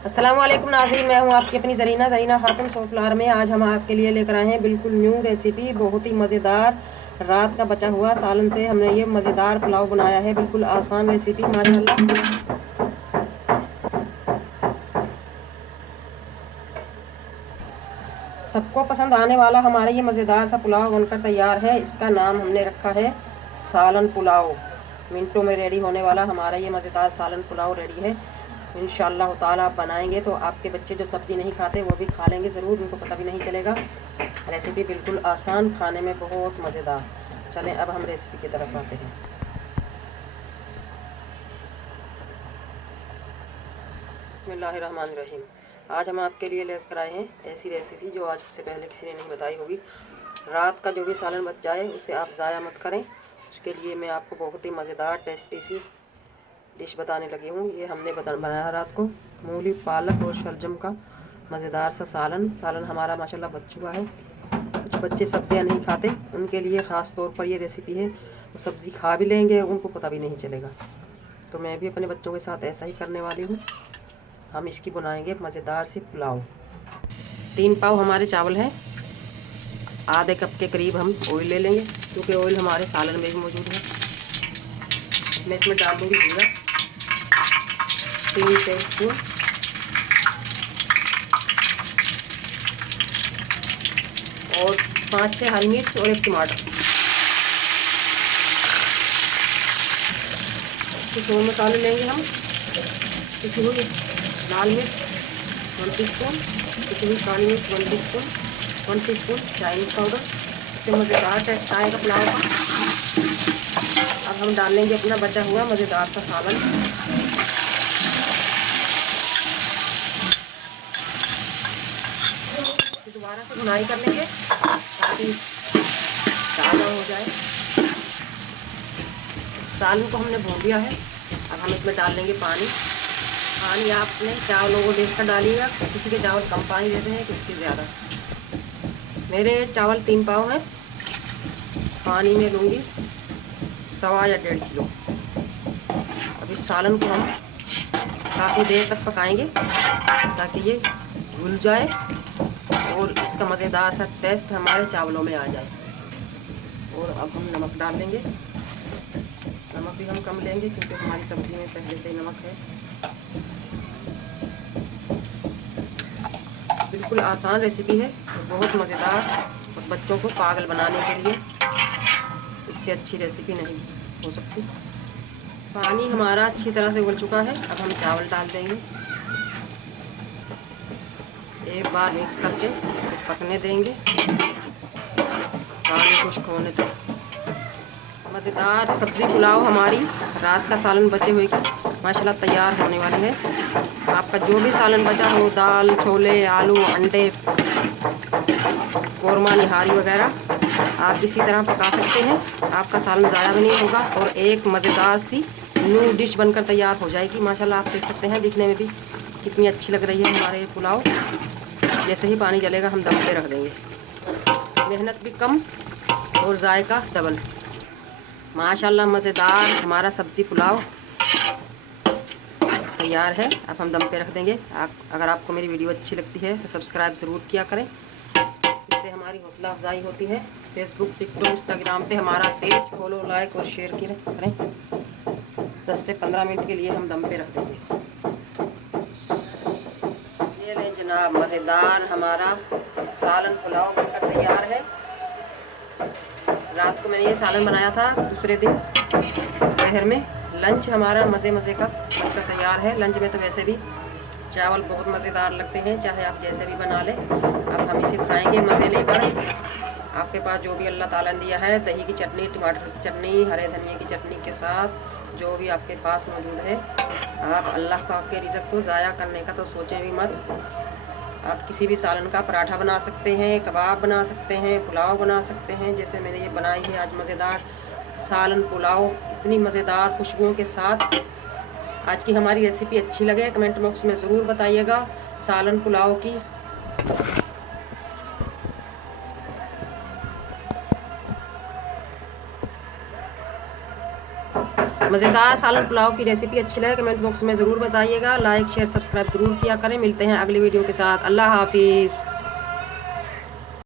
अस्सलाम वालेकुम नाज़रीन, मैं हूं आपकी अपनी ज़रीना खातून सोफ्लावर में। आज हम आपके लिए लेकर आए हैं बिल्कुल न्यू रेसिपी, बहुत ही मज़ेदार। रात का बचा हुआ सालन से हमने ये मज़ेदार पुलाव बनाया है। बिल्कुल आसान रेसिपी माशाल्लाह। सबको पसंद आने वाला हमारा ये मज़ेदार सा पुलाव बनकर तैयार है। इसका नाम हमने रखा है सालन पुलाव। मिनटों में रेडी होने वाला हमारा ये मज़ेदार सालन पुलाव रेडी है। इंशाअल्लाह ताला आप बनाएंगे तो आपके बच्चे जो सब्ज़ी नहीं खाते वो भी खा लेंगे ज़रूर, उनको पता भी नहीं चलेगा। रेसिपी बिल्कुल आसान, खाने में बहुत मज़ेदार। चलें अब हम रेसिपी की तरफ आते हैं। बिस्मिल्लाहिर्रहमानिर्रहीम। आज हम आपके लिए लेकर आए हैं ऐसी रेसिपी जो आज से पहले किसी ने नहीं बताई होगी। रात का जो भी सालन बच जाए उसे आप ज़ाया मत करें। उसके लिए मैं आपको बहुत ही मज़ेदार टेस्टी सी डिश बताने लगी हूँ। ये हमने बनाया रात को मूली, पालक और शलजम का मज़ेदार सा सालन हमारा माशाल्लाह बच चुका है। कुछ बच्चे सब्जियां नहीं खाते, उनके लिए ख़ास तौर पर ये रेसिपी है। वो सब्ज़ी खा भी लेंगे और उनको पता भी नहीं चलेगा। तो मैं भी अपने बच्चों के साथ ऐसा ही करने वाली हूँ। हम इसकी बनाएंगे मज़ेदार सी पुलाव। 3 पाव हमारे चावल हैं। आधे कप के करीब हम ऑयल ले लेंगे, क्योंकि ऑयल हमारे सालन में भी मौजूद है। मैं इसमें डाल दूँगी जीरा 3 टेबल स्पून, और 5-6 हरी मिर्च और 1 टमाटर। कुछ और मसाले लेंगे हम। पिसी हुई लाल मिर्च 1 टीस्पून, पिसी हुई काली मिर्च 1 टीस्पून, 1 टीस्पून चाइनीज़ पाउडर। इससे मज़ेदार टेस्ट आएगा पुलाव का। अब हम डाल लेंगे अपना बचा हुआ मज़ेदार सा सालन। दोबारा से भुनाई कर लेंगे ताकि ताज़ा हो जाए। सालन को हमने भून लिया है। अब हम इसमें डाल लेंगे पानी। पानी आपने चावलों को देखकर डालिएगा, किसी के चावल कम पानी देते हैं, किसी के ज़्यादा। मेरे चावल 3 पाव हैं। पानी में लूँगी 1.25 या 1.5 किलो। अब इस सालन को हम काफ़ी देर तक पकाएंगे ताकि ये घुल जाए और इसका मज़ेदार सा टेस्ट हमारे चावलों में आ जाए। और अब हम नमक डाल लेंगे। नमक भी हम कम लेंगे क्योंकि हमारी सब्ज़ी में पहले से ही नमक है। बिल्कुल आसान रेसिपी है, बहुत मज़ेदार और बच्चों को पागल बनाने के लिए इससे अच्छी रेसिपी नहीं हो सकती। पानी हमारा अच्छी तरह से उबल चुका है। अब हम चावल डाल देंगे। एक बार मिक्स करके इसे पकने देंगे पानी खुश्क होने तक। मज़ेदार सब्ज़ी पुलाव हमारी रात का सालन बचे हुए की माशाल्लाह तैयार होने वाली है। आपका जो भी सालन बचा हो, दाल, छोले, आलू, अंडे, कोरमा, निहारी वगैरह, आप इसी तरह पका सकते हैं। आपका सालन ज़ाया भी नहीं होगा और एक मज़ेदार सी न्यू डिश बनकर तैयार हो जाएगी। माशाल्लाह आप देख सकते हैं दिखने में भी कितनी अच्छी लग रही है हमारे पुलाव। जैसे ही पानी जलेगा हम दम पे रख देंगे। मेहनत भी कम और जायका डबल। माशाल्लाह मज़ेदार हमारा सब्ज़ी पुलाव तैयार है। अब हम दम पे रख देंगे। अगर आपको मेरी वीडियो अच्छी लगती है तो सब्सक्राइब ज़रूर किया करें, इससे हमारी हौसला अफजाई होती है। फेसबुक, टिकटॉक, इंस्टाग्राम पे हमारा पेज फॉलो, लाइक और शेयर करें। 10 से 15 मिनट के लिए हम दम पे रख देंगे। ये लें जनाब, मज़ेदार हमारा सालन पुलाव बनकर तैयार है। रात को मैंने ये सालन बनाया था, दूसरे दिन दोपहर में लंच हमारा मज़े का बनकर तैयार है। लंच में तो वैसे भी चावल बहुत मज़ेदार लगते हैं, चाहे आप जैसे भी बना लें। अब हम इसे खाएंगे मज़े लेकर। आपके पास जो भी अल्लाह ताला ने दिया है, दही की चटनी, टमाटर की चटनी, हरे धनिया की चटनी के साथ जो भी आपके पास मौजूद है, आप अल्लाह पाक के रिज़्क़ को ज़ाया करने का तो सोचें भी मत। आप किसी भी सालन का पराठा बना सकते हैं, कबाब बना सकते हैं, पुलाव बना सकते हैं। जैसे मैंने ये बनाई है आज मज़ेदार सालन पुलाव, इतनी मज़ेदार खुशबुओं के साथ। आज की हमारी रेसिपी अच्छी लगे कमेंट बॉक्स में ज़रूर बताइएगा। सालन पुलाव की मज़ेदार सालन पुलाव की रेसिपी अच्छी लगे कमेंट बॉक्स में ज़रूर बताइएगा। लाइक शेयर सब्सक्राइब ज़रूर किया करें। मिलते हैं अगली वीडियो के साथ। अल्लाह हाफिज़।